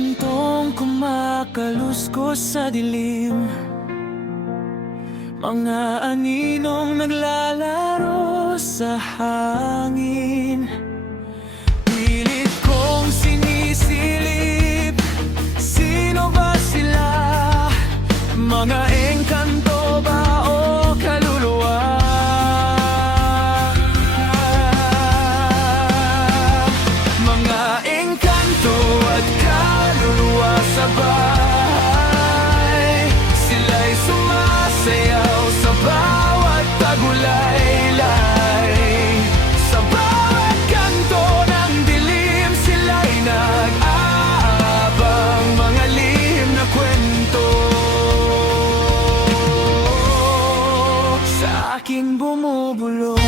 gintong kumakaluskos sa dilim, mga aninong naglalaro sa hangin. Pilit kong sinisilip, sino ba sila? Mga engkanto ba o kaluluwa? Mga engkanto at kaluluwa sa bahay, sila'y sumasayaw sa bawat tagulay-lay. Sa bawat kanto ng dilim, sila'y nag-aabang, mga lihim na kwento sa aking bumubulong.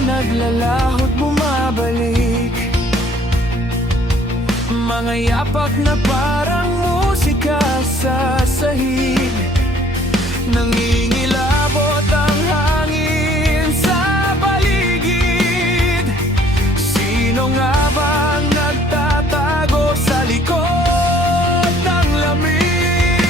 Naglalahot bumabalik, mga yapak na parang musika sa sahig. Nangingilabot ang hangin sa paligid. Sino nga ba ang nagtatago sa likod ng lamig?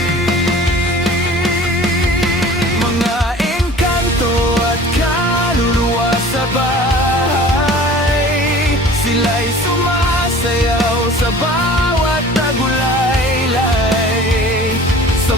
Mga engkanto at kaluluwa sa bahay, sila'y sumasayaw sa bawat tagulay-lay. Sa